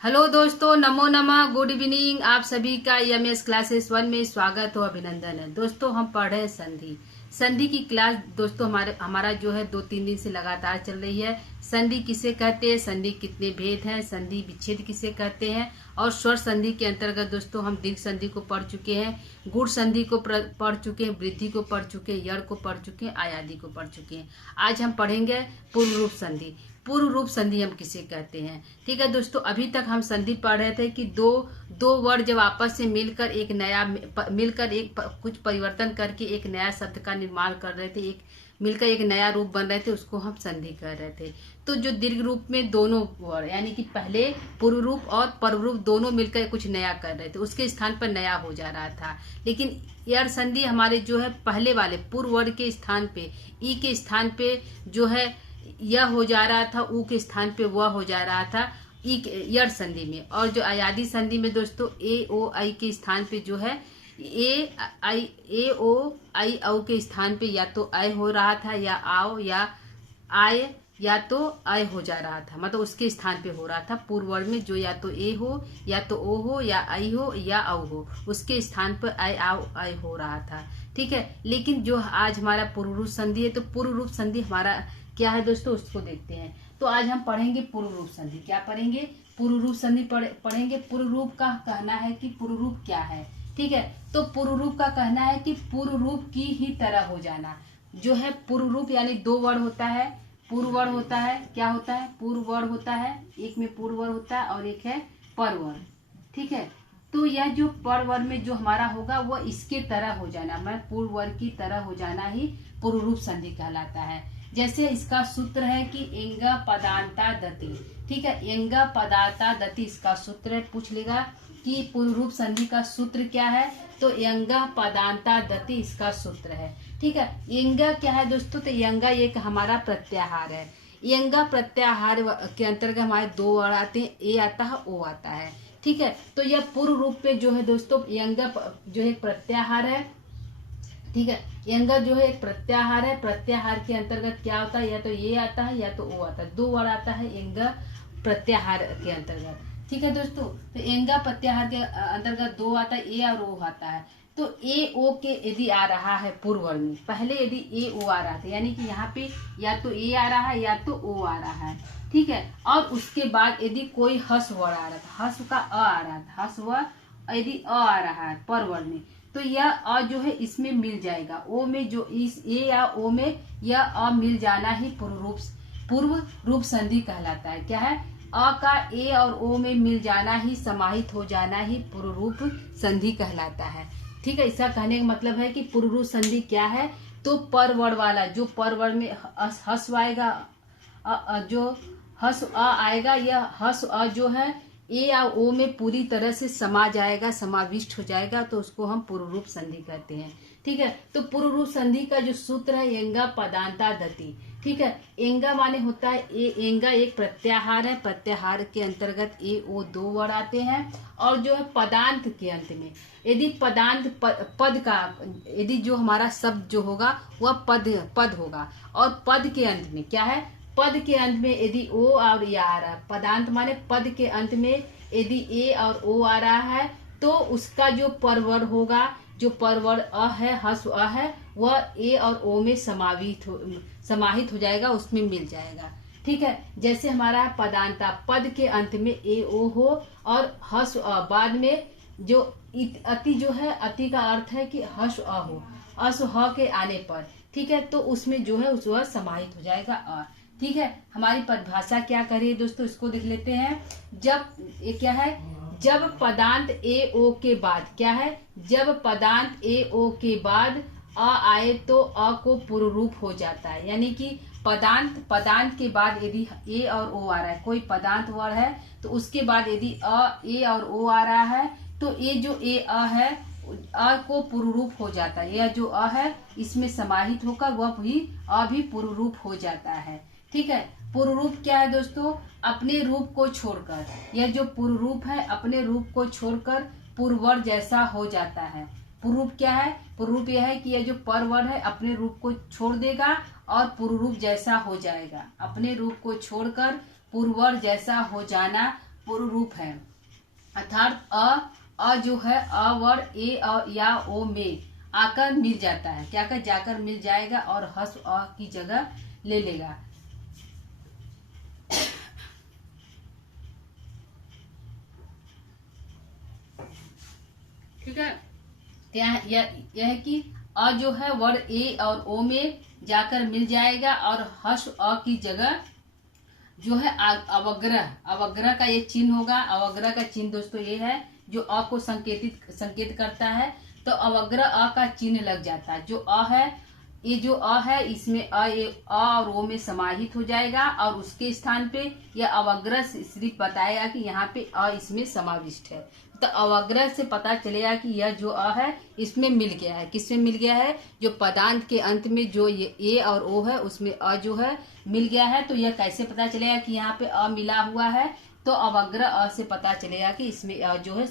Hello दोस्तों, नमो नमः, good evening. आप सभी का एमएस क्लासेस 1 में स्वागत हो, अभिनंदन है। दोस्तों हम पढ़ रहे हैं संधि। संधि की क्लास दोस्तों हमारा जो है 2-3 दिन से लगातार चल रही है। संधि किसे कहते हैं, संधि कितने भेद हैं, संधि विच्छेद किसे कहते हैं, और स्वर संधि के अंतर्गत दोस्तों हम दीर्घ संधि को पढ़ चुके हैं, गुण संधि को पढ़ चुके हैं, वृद्धि को पढ़ चुके हैं, यड़ को पढ़ चुके हैं, आयादी को पढ़ चुके हैं। आज हम पढ़ेंगे पूर्व रूप संधि। पूर्व रूप संधि हम किसे कहते हैं। ठीक है दोस्तों, अभी तक हम संधि पढ़ रहे थे कि दो वर्ड जब आपस से मिलकर कुछ परिवर्तन करके एक नया शब्द का निर्माण कर रहे थे, मिलकर एक नया रूप बन रहे थे, उसको हम संधि कह रहे थे। तो जो दीर्घ रूप में दोनों वर्ड यानी कि पहले पूर्व रूप और परव रूप दोनों मिलकर कुछ नया कर रहे थे, उसके स्थान पर नया हो जा रहा था। लेकिन यड़ संधि हमारे जो है पहले वाले पूर्व वर्ड के स्थान पे ई के स्थान पे जो है यह हो जा रहा था, ऊ के स्थान पे वह हो जा रहा था यड़ संधि में। और जो आयादी संधि में दोस्तों ए ओ आई के स्थान पे जो है ए ओ आई औ के स्थान पे या तो आय हो रहा था या आओ या आय या तो आय हो जा रहा था, मतलब उसके स्थान पे हो रहा था। पूर्व वर्ड में जो या तो ए हो या तो ओ हो या आई हो या औ हो, उसके स्थान पर आय आओ आय हो रहा था। ठीक है, लेकिन जो आज हमारा पूर्व रूप संधि है, तो पूर्व रूप संधि हमारा क्या है दोस्तों, उसको देखते हैं। तो आज हम पढ़ेंगे पूर्व रूप संधि। क्या पढ़ेंगे? पूर्व रूप संधि पढ़ेंगे। पूर्व रूप का कहना है कि पूर्व रूप क्या है। ठीक है, तो पूर्व रूप का कहना है कि पूर्व रूप की ही तरह हो जाना। जो है पूर्व रूप यानी दो वर्ड होता है, पूर्व वर्ड होता है। क्या होता है? पूर्व वर्ड होता है, एक में पूर्व वर्ड होता है और एक है पर वर्ड। ठीक है, तो यह जो पर वर्ड में जो हमारा होगा वह इसके तरह हो जाना, मैं पूर्व वर्ड की तरह हो जाना ही पूर्व रूप संधि कहलाता है। जैसे इसका सूत्र है कि एंग पदांता दति। ठीक है, एंग पदांता दति इसका सूत्र है। पूछ लेगा कि पूर्व रूप संधि का सूत्र क्या है, तो एंग पदांता दति इसका सूत्र है। ठीक है, एंग क्या है दोस्तों, तो एंग एक हमारा प्रत्याहार है। एंग प्रत्याहार के अंतर्गत हमारे दो वर्ड आते हैं, ए आता है, ओ आता है। ठीक है, तो यह पूर्व रूप पे जो है दोस्तों एंग जो है प्रत्याहार है। ठीक है, यंग जो है एक प्रत्याहार है। प्रत्याहार के अंतर्गत क्या होता है, या तो ये आता है या तो ओ आता है, दो वर्ड आता है यंग प्रत्याहार के अंतर्गत। ठीक है दोस्तों, तो यंग प्रत्याहार के अंतर्गत दो आता है, ए और ओ आता है। तो ए ओ के यदि आ रहा है पूर्व वर्ड में, पहले यदि ए ओ आ रहा था, यानी कि यहाँ पे या तो ए आ रहा है या तो ओ आ रहा है। ठीक है, और उसके बाद यदि कोई हस वर्ड आ रहा था, हस का अ आ रहा था, हस वर्ड यदि अ आ रहा है पर वर्ड में, तो यह अ जो है इसमें मिल जाएगा। ओ में जो इस ए या ओ में यह अ मिल जाना ही पूर्व रूप संधि कहलाता है। क्या है? अ का ए और ओ में मिल जाना ही, समाहित हो जाना ही पूर्व रूप संधि कहलाता है। ठीक है, इसका कहने का मतलब है कि पूर्व रूप संधि क्या है, तो पर वर्ड वाला, जो पर वर्ड में हस आएगा, जो हस अ आएगा, यह हस अ जो है ए या ओ में पूरी तरह से समा जाएगा, समाविष्ट हो जाएगा, तो उसको हम पूर्व रूप संधि कहते हैं। ठीक है, तो पूर्व रूप संधि का जो सूत्र है एंगा पदांता दति। ठीक है, एंगा माने होता है एंगा एक प्रत्याहार है। प्रत्याहार के अंतर्गत ए ओ दो वर्ड आते हैं, और जो है पदांत के अंत में यदि पदांत पद का यदि जो हमारा शब्द जो होगा वह पद होगा, और पद के अंत में क्या है, पद के अंत में यदि ओ और या आ रहा है, पदांत माने पद के अंत में यदि ए और ओ आ रहा है, तो उसका जो परवर्ड होगा, जो परवर्ड अ है, हस अ है, वह ए और ओ में समाहित हो जाएगा, उसमें मिल जाएगा। ठीक है, जैसे हमारा पदांता पद के अंत में ए ओ हो और हस अ, बाद में जो अति जो है, अति का अर्थ है कि हस अ हो, अस ह के आने पर, ठीक है, तो उसमें जो है उस वह समाहित हो जाएगा अ। ठीक है, हमारी परिभाषा क्या करिए दोस्तों, इसको देख लेते हैं। जब ये क्या है, जब पदांत ए ओ के बाद क्या है, जब पदांत ए ओ के बाद अ आए तो अ को पूर्व रूप हो जाता है। यानी कि पदांत के बाद यदि ए और ओ आ रहा है, कोई पदांत वर्ड है, तो उसके बाद यदि ए और ओ आ रहा है, तो ये जो ए अ है, अ को पूर्व रूप हो जाता है। यह जो अ है इसमें समाहित होकर वह भी अ भी पूर्व रूप हो जाता है। ठीक है, पूर्व रूप क्या है दोस्तों, अपने रूप को छोड़कर, यह जो पूर्व रूप है अपने रूप को छोड़कर पूर्ववर्ड जैसा हो जाता है। पूर्व रूप क्या है, पूर्व रूप यह है कि यह जो परवर्ड है अपने रूप को छोड़ देगा और पूर्व रूप जैसा हो जाएगा। अपने रूप को छोड़कर पूर्ववर्ड जैसा हो जाना पूर्व रूप है, अर्थात अ जो है अ वर्ड ए या ओ में आकर मिल जाता है, क्या कर जाकर मिल जाएगा और हस्व अ की जगह ले लेगा। ठीक है, क्या यह है कि अ जो है वर्ड ए और ओ में जाकर मिल जाएगा और हस्व अ की जगह जो है अवग्रह का ये चिन्ह होगा। अवग्रह का चिन्ह दोस्तों ये है जो अ को संकेत करता है, तो अवग्रह अ का चिन्ह लग जाता है। जो अ है, ये जो अ है इसमें ये अ और ओ में समाहित हो जाएगा और उसके स्थान पे यह अवग्रह सिर्फ बताएगा कि यहाँ पे अ इसमें समाविष्ट है। तो अवग्रह से पता चलेगा कि यह जो अ है इसमें मिल गया है। किसमें मिल गया है? जो पदांत के अंत में जो ये ए और ओ है उसमें अ जो है मिल गया है। तो यह कैसे पता चलेगा कि यहाँ पे अ मिला हुआ है? तो अवग्रह अ से पता चलेगा कि इसमें अ जो है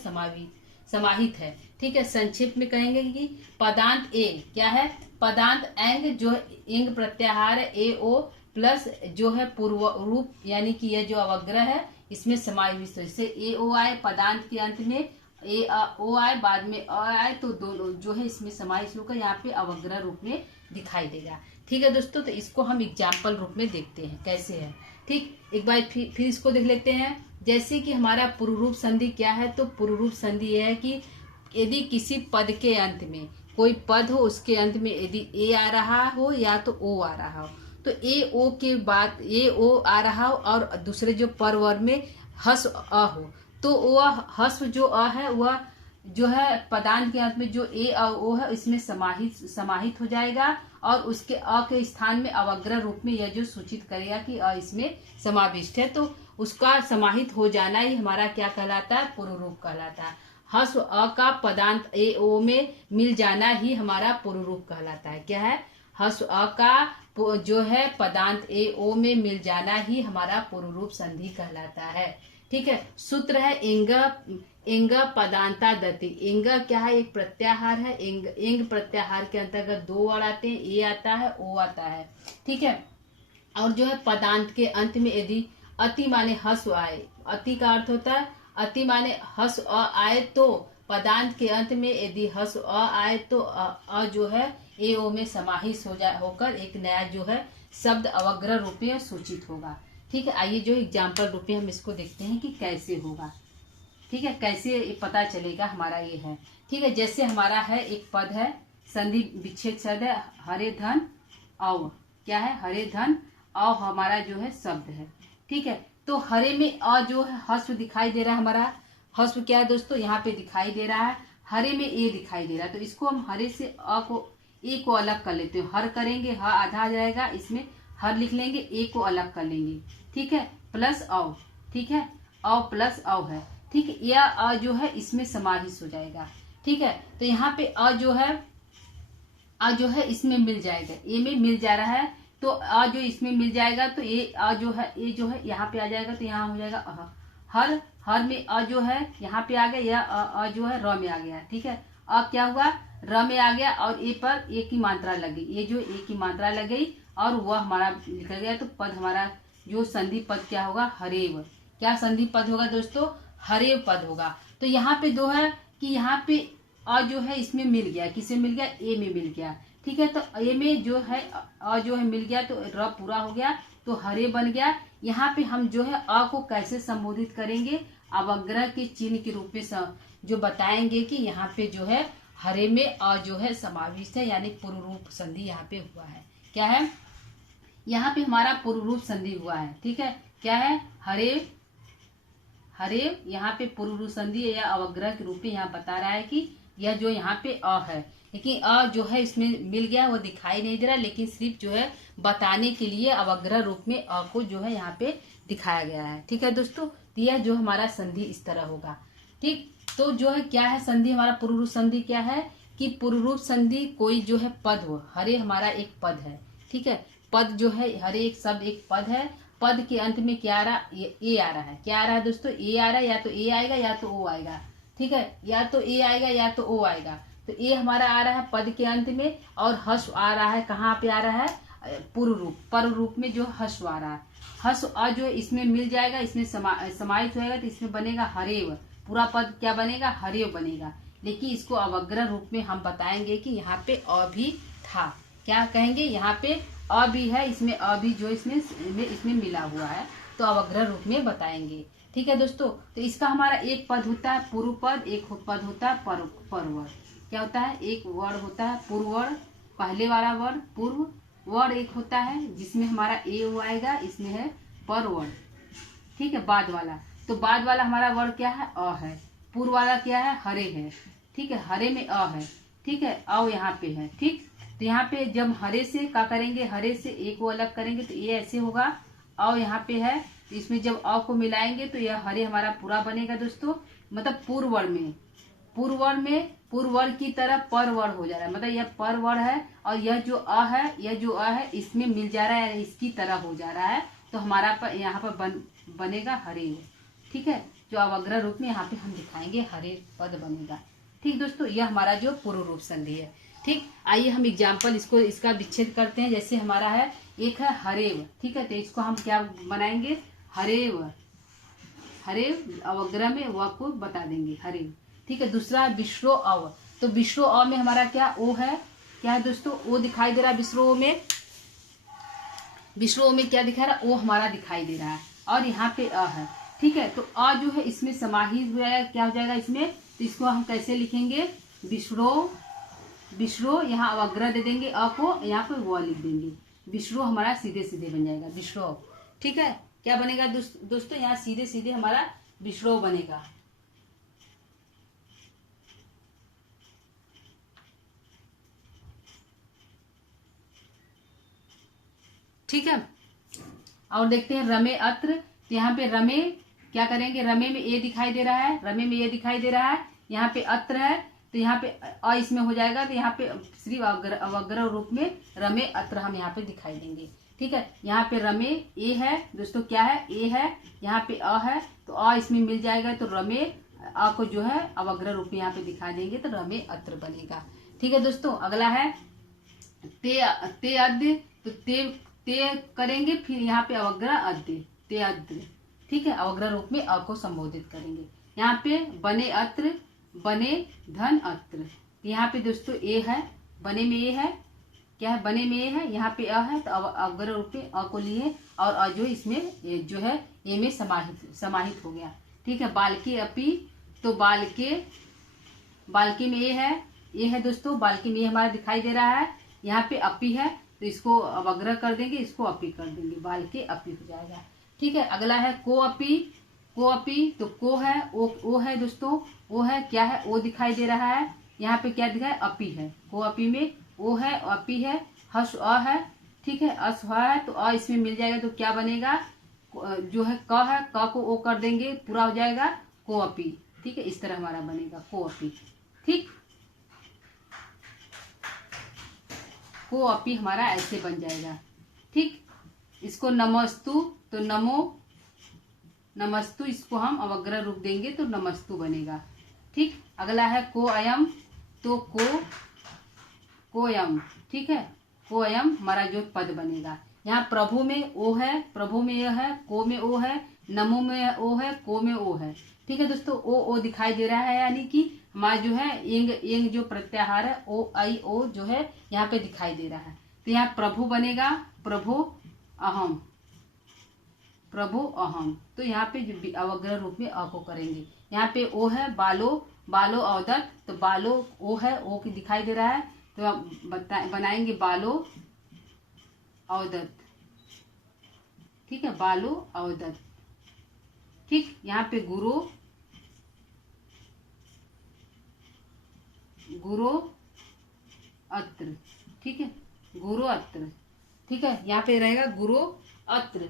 समाहित है। ठीक है, संक्षेप में कहेंगे कि पदांत ए क्या है? पदांत एंग जो इंग प्रत्याहार ए ओ प्लस जो है पूर्व रूप, यानी कि यह जो अवग्रह है इसमें समाविष्ट है। जैसे ए ओ आए पदांत के अंत में ए ओ आए बाद में अ आए तो दोनों जो है इसमें समाविष्ट होकर यहाँ पे अवग्रह रूप में दिखाई देगा। ठीक है दोस्तों, तो इसको हम एग्जाम्पल रूप में देखते हैं कैसे है। ठीक, एक बार फिर इसको देख लेते हैं। जैसे कि हमारा पूर्व रूप संधि क्या है, तो पूर्व रूप संधि यह है कि यदि किसी पद के अंत में कोई पद हो, उसके अंत में यदि ए आ रहा हो या तो ओ आ रहा हो, तो ए ओ के बाद ए ओ आ रहा हो और दूसरे जो पर वर्ग में हस्व अ हो, तो वह हस्व जो अ है वह जो है पदांत के अंत में जो ए और ओ है इसमें समाहित हो जाएगा और उसके अ के स्थान में अवग्रह रूप में यह जो सूचित करेगा कि अ इसमें समाविष्ट है। तो उसका समाहित हो जाना ही हमारा क्या कहलाता है? पूर्व रूप कहलाता है। हस्व अ का पदांत ए ओ में मिल जाना ही हमारा पूर्व रूप कहलाता है। क्या है? हस्व अ का जो है पदांत ए ओ में मिल जाना ही हमारा पूर्व रूप संधि कहलाता है। ठीक है, सूत्र है इंग पदांता दति। इंग क्या है? एक प्रत्याहार है। इंग प्रत्याहार के अंतर्गत दो वर्ड आते हैं, ए आता है ओ आता है। ठीक है, और जो है पदांत के अंत में यदि अति माने हस्व आए, अति का अर्थ होता है अति माने हस्व अ आए, तो पदांत के अंत में यदि हस्व अ आए तो अ जो है ए ओ में समाहित होकर एक नया जो है शब्द अवग्रह रूप में सूचित होगा। ठीक है, आइए जो एग्जाम्पल रूप में हम इसको देखते हैं कि कैसे होगा। ठीक है, कैसे पता चलेगा हमारा ये है। ठीक है, जैसे हमारा है एक पद है, संधि विच्छेद शब्द है हरे धन औ, क्या है? हरे धन औ हमारा जो है शब्द है। ठीक है, तो हरे में अ जो है हस्व दिखाई दे रहा है। हमारा हस्व क्या है दोस्तों? यहाँ पे दिखाई दे रहा है। हरे में ए दिखाई दे रहा है, तो इसको हम हरे से अ को ए को अलग कर लेते हैं। हर करेंगे, ह आधा आ जाएगा, इसमें हर लिख लेंगे, ए को अलग कर लेंगे। ठीक है, प्लस औ। ठीक है, औ प्लस औ है। ठीक है, यह अ जो है इसमें समाहित हो जाएगा। ठीक है, तो यहाँ पे अ जो है इसमें मिल जाएगा, ए में मिल जा रहा है, तो अ जो इसमें मिल जाएगा तो ये अ जो है ए जो है यहाँ पे आ जाएगा, तो यहाँ हो जाएगा अ। हर में अ जो है यहाँ पे आ गया, यह अ जो है र में आ गया। ठीक है, अब क्या हुआ? र में आ गया और ए पर ए की मात्रा लग गई, ये जो ए की मात्रा लग गई और वह हमारा निकल गया। तो पद हमारा जो संधि पद क्या होगा? हरेव। क्या संधि पद होगा दोस्तों? हरेव पद होगा। तो यहाँ पे दो है कि यहाँ पे अ जो है इसमें मिल गया, किसे मिल गया? ए में मिल गया। ठीक है, तो ए में जो है अ जो है मिल गया तो र पूरा हो गया, तो हरे बन गया। यहाँ पे हम जो है अ को कैसे संबोधित करेंगे? अवग्रह के चिन्ह के रूप में जो बताएंगे कि यहाँ पे जो है हरे में अ जो है समाविष्ट है, यानी पूर्व रूप संधि यहाँ पे हुआ है। क्या है? यहाँ पे हमारा पूर्व रूप संधि हुआ है। ठीक है, क्या है? हरे यहाँ पे पूर्व रूप संधि या अवग्रह के रूप में यहाँ बता रहा है कि यह जो यहाँ पे अ है, लेकिन अ जो है इसमें मिल गया, वो दिखाई नहीं दे रहा, लेकिन सिर्फ जो है बताने के लिए अवग्रह रूप में अ को जो है यहाँ पे दिखाया गया है। ठीक है दोस्तों, तो यह जो हमारा संधि इस तरह होगा। ठीक, तो जो है क्या है संधि? हमारा पूर्व रूप संधि क्या है कि पूर्व रूप संधि कोई जो है पद हो। हरे हमारा एक पद है। ठीक है, पद जो है हरे एक शब्द एक पद है। पद के अंत में क्या आ रहा? ए आ रहा है। क्या आ रहा है दोस्तों? ए आ रहा है, या तो ए आएगा या तो ओ आएगा। ठीक है, या तो ए आएगा या तो ओ आएगा। तो ए हमारा आ रहा है पद के अंत में और हस्व आ रहा है। कहाँ पे आ रहा है? पूर्व रूप, पर रूप में जो हस्व आ रहा है। हस अ जो है इसमें मिल जाएगा, इसमें समाहित होएगा, तो इसमें बनेगा हरेव। पूरा पद क्या बनेगा? हरेव बनेगा। लेकिन इसको अवग्रह रूप में हम बताएंगे कि यहाँ पे अ भी था। क्या कहेंगे? यहाँ पे अ भी है, इसमें अ भी जो इसमें मिला हुआ है, तो अवग्रह रूप में बताएंगे। ठीक है दोस्तों, तो इसका हमारा एक पद होता है पूर्व पद, एक पद होता है परवर्ण। क्या होता है? एक वर्ण होता है पूर्ववर्ण, पहले वाला वर्ण पूर्व वर्ण एक होता है जिसमें हमारा ए आएगा, इसमें है परवर्ण। ठीक है, बाद वाला, तो बाद वाला हमारा वर्ण क्या है? अ है। पूर्व वाला क्या है? हरे है। ठीक है, हरे में अ है। ठीक है, अ यहाँ पे है। ठीक, तो यहाँ पे जब हरे से क्या करेंगे? हरे से ए को अलग करेंगे तो ये ऐसे होगा। अ यहाँ पे है, तो इसमें जब अ को मिलाएंगे तो यह हरे हमारा पूरा बनेगा दोस्तों। मतलब पूर्व वर्ण में पूर्व वर्ण की तरह पर वर्ण हो जा रहा है, मतलब यह पर वर्ण है और यह जो अ है इसमें मिल जा रहा है, इसकी तरह हो जा रहा है, तो हमारा यहाँ पर बनेगा हरे। ठीक है, जो अवग्रह रूप में यहाँ पे हम दिखाएंगे हरे पद बनेगा। ठीक दोस्तों, यह हमारा जो पूर्व रूप संधि है। ठीक, आइए हम एग्जाम्पल इसका विच्छेद करते हैं। जैसे हमारा है, एक है हरेव। ठीक है, तो इसको हम क्या बनाएंगे? हरेव। हरेव अवग्रह में व को बता देंगे हरेव। ठीक है, दूसरा है विश्रो अव। तो विश्रो अ में हमारा क्या? ओ है। क्या है दोस्तों? ओ दिखाई दे रहा है विश्रो में। विश्रो में क्या दिखा रहा है? ओ हमारा दिखाई दे रहा है, और यहाँ पे अ है। ठीक है, तो अ जो है इसमें समाहित हो जाएगा। क्या हो जाएगा इसमें? तो इसको हम कैसे लिखेंगे? विश्रो यहाँ अवग्रह दे देंगे अ को, यहाँ पे व लिख देंगे। विश्रो हमारा सीधे सीधे बन जाएगा विश्रो। ठीक है, क्या बनेगा दोस्तों? यहाँ सीधे सीधे हमारा विश्रो बनेगा। ठीक है, और देखते हैं रमे अत्र। तो यहाँ पे रमे क्या करेंगे? रमे में ए दिखाई दे रहा है, रमे में ए दिखाई दे रहा है, यहाँ पे अत्र है, तो यहाँ पे अ इसमें हो जाएगा, तो यहाँ पे सिर्फ अवग्रह रूप में रमे अत्र हम यहाँ पे दिखाई देंगे। ठीक है, यहाँ पे रमे ए है दोस्तों। क्या है? ए है, यहाँ पे अ है, तो अ इसमें मिल जाएगा, तो रमे अ को जो है अवग्रह रूप में यहाँ पे दिखा देंगे, तो रमे अत्र बनेगा। ठीक है दोस्तों, अगला है ते अद्य। तो ते करेंगे, फिर यहाँ पे अवग्रह अद्य, ते अद्य। ठीक है, अवग्रह रूप में अ को संबोधित करेंगे। यहाँ पे बने अत्र, बने धन अत्र। यहाँ पे दोस्तों ए है, बने में ए है। क्या है? बने में ए है, यहाँ पे अ है, तो अवग्रह रूप में अ को लिए, और अ जो इसमें जो है ए में समाहित हो गया। ठीक है, बालके अपी। तो बालके में ए है दोस्तों। बालके में ए हमारा दिखाई दे रहा है, यहाँ पे अपी है, तो इसको अवग्रह कर देंगे, इसको अपी कर देंगे, बालके अपी हो जाएगा। ठीक है, अगला है को अपी। तो को है, ओ है दोस्तों। ओ है, क्या है? ओ दिखाई दे रहा है, यहाँ पे क्या दिखा है? अपी है। को अपी में ओ है, अपी है, हस अ है। ठीक है, अस है, तो अ इसमें मिल जाएगा, तो क्या बनेगा? जो है क है, क को ओ कर देंगे, पूरा हो जाएगा को अपी। ठीक है, इस तरह हमारा बनेगा को अपी। ठीक, को अपी हमारा ऐसे बन जाएगा। ठीक, इसको नमस्तु, तो नमस्तु इसको हम अवग्रह रूप देंगे, तो नमस्तु बनेगा। ठीक, अगला है को अयम। तो कोयम। ठीक है, कोयम हमारा जो पद बनेगा। यहाँ प्रभु में ओ है, प्रभु में यह है, को में ओ है, नमो में ओ है, को में ओ है। ठीक है दोस्तों, ओ दिखाई दे रहा है, यानी कि हमारा जो है एंग जो प्रत्याहार है ओ आई ओ जो है यहाँ पे दिखाई दे रहा है। तो यहाँ प्रभु बनेगा, प्रभु अहम, तो यहाँ पे जो अवग्रह रूप में अ को करेंगे। यहाँ पे ओ है, बालो अवदत्त। तो बालो ओ है, ओ की दिखाई दे रहा है, तो हम बनाएंगे बालो अवदत्त। ठीक है, बालो अवदत्त। ठीक, यहाँ पे गुरु अत्र। ठीक है, गुरु अत्र। ठीक है, यहाँ पे रहेगा गुरु अत्र।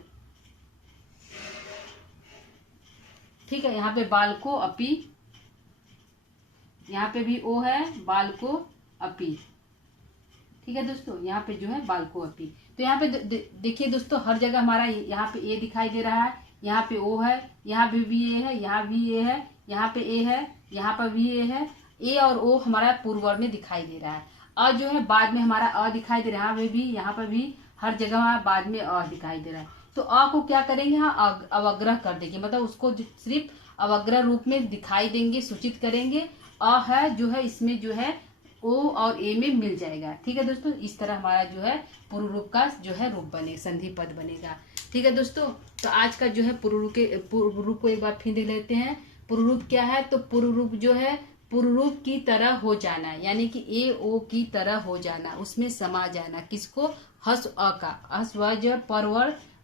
ठीक है, यहाँ पे बालको अपी, यहाँ पे भी ओ है, बालको अपी। ठीक है दोस्तों, यहाँ पे जो है बालको अपी। तो यहाँ पे देखिए दोस्तों, हर जगह हमारा यहाँ पे ए दिखाई दे रहा है, यहाँ पे ओ है, यहाँ भी ए है, यहाँ भी ए है, यहाँ पे ए है, यहाँ पर भी ए है। ए और ओ हमारा पूर्ववर्ण में दिखाई दे रहा है। अ जो है बाद में हमारा अ दिखाई दे रहा है, यहाँ पर भी हर जगह बाद में अ दिखाई दे रहा है। तो अ को क्या करेंगे, हाँ अवग्रह कर देंगे, मतलब उसको सिर्फ अवग्रह रूप में दिखाई देंगे, सूचित करेंगे। अ है जो है इसमें जो है ओ और ए में मिल जाएगा। ठीक है दोस्तों, इस तरह हमारा जो है पूर्व रूप का जो है रूप बने, संधि पद बनेगा। ठीक है दोस्तों, तो आज का जो है पूर्व रूप को एक बार फिर देख लेते हैं। पूर्व रूप क्या है, तो पूर्व रूप जो है पूर्व रूप की तरह हो जाना, यानी कि ए ओ की तरह हो जाना, उसमें समा जाना। किसको, हस्व अ का, हस्व जो है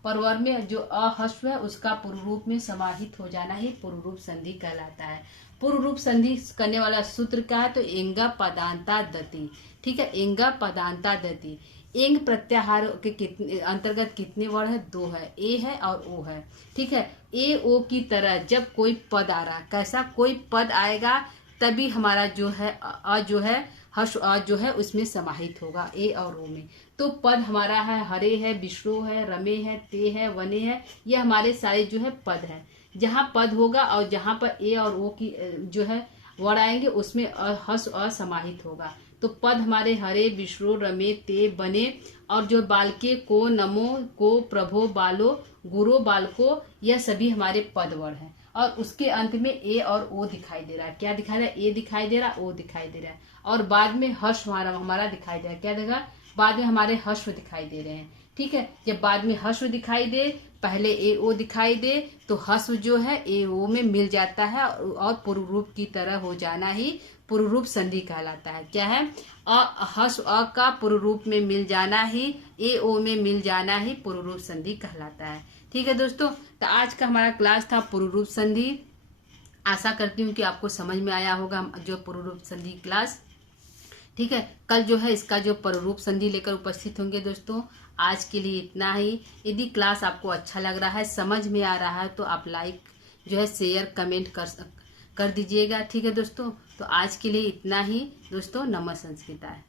परवर में जो अहस्व है उसका पूर्व रूप में समाहित हो जाना ही पूर्व रूप संधि कहलाता है। पूर्व रूप संधि करने वाला सूत्र क्या है, तो एंगा पदांता दति। ठीक है, एंगा पदांता दति। एंग प्रत्याहार के कितने अंतर्गत कितने वर्ण है, 2 है, ए है और ओ है। ठीक है, ए ओ की तरह जब कोई पद आ रहा, कैसा कोई पद आएगा तभी हमारा जो है अ जो है हर्ष अ जो है उसमें समाहित होगा ए और ओ में। तो पद हमारा है हरे है, विष्णु है, रमे है, ते है, वने है, ये हमारे सारे जो है पद है। जहाँ पद होगा और जहाँ पर ए और ओ की जो है वर्ण आएंगे उसमें हर्ष अ समाहित होगा। तो पद हमारे हरे, विष्णु, रमे, ते, बने, और जो बालके को, नमो को, प्रभो, बालो, गुरु, बालको, यह सभी हमारे पद वर्ण हैं। और उसके अंत में ए और ओ दिखाई दे रहा है। क्या दिखाई दे रहा है, ए दिखाई दे रहा है, ओ दिखाई दे रहा है, और बाद में हर्ष हमारा दिखाई दे रहा है। क्या देगा, बाद में हमारे हर्ष दिखाई दे रहे हैं। ठीक है, जब बाद में हर्ष दिखाई दे, पहले ए ओ दिखाई दे, तो हर्ष जो है ए ओ में मिल जाता है और पूर्व रूप की तरह हो जाना ही पूर्व रूप संधि कहलाता है। क्या है, हर्ष अ का पूर्व रूप में मिल जाना ही, ए ओ में मिल जाना ही पूर्व रूप संधि कहलाता है। ठीक है दोस्तों, तो आज का हमारा क्लास था पूर्व रूप संधि। आशा करती हूँ कि आपको समझ में आया होगा जो पूर्व रूप संधि क्लास। ठीक है, कल जो है इसका जो प्रारूप संधि लेकर उपस्थित होंगे दोस्तों। आज के लिए इतना ही। यदि क्लास आपको अच्छा लग रहा है, समझ में आ रहा है, तो आप लाइक जो है शेयर कमेंट कर दीजिएगा। ठीक है दोस्तों, तो आज के लिए इतना ही दोस्तों। नमः संस्कृताय।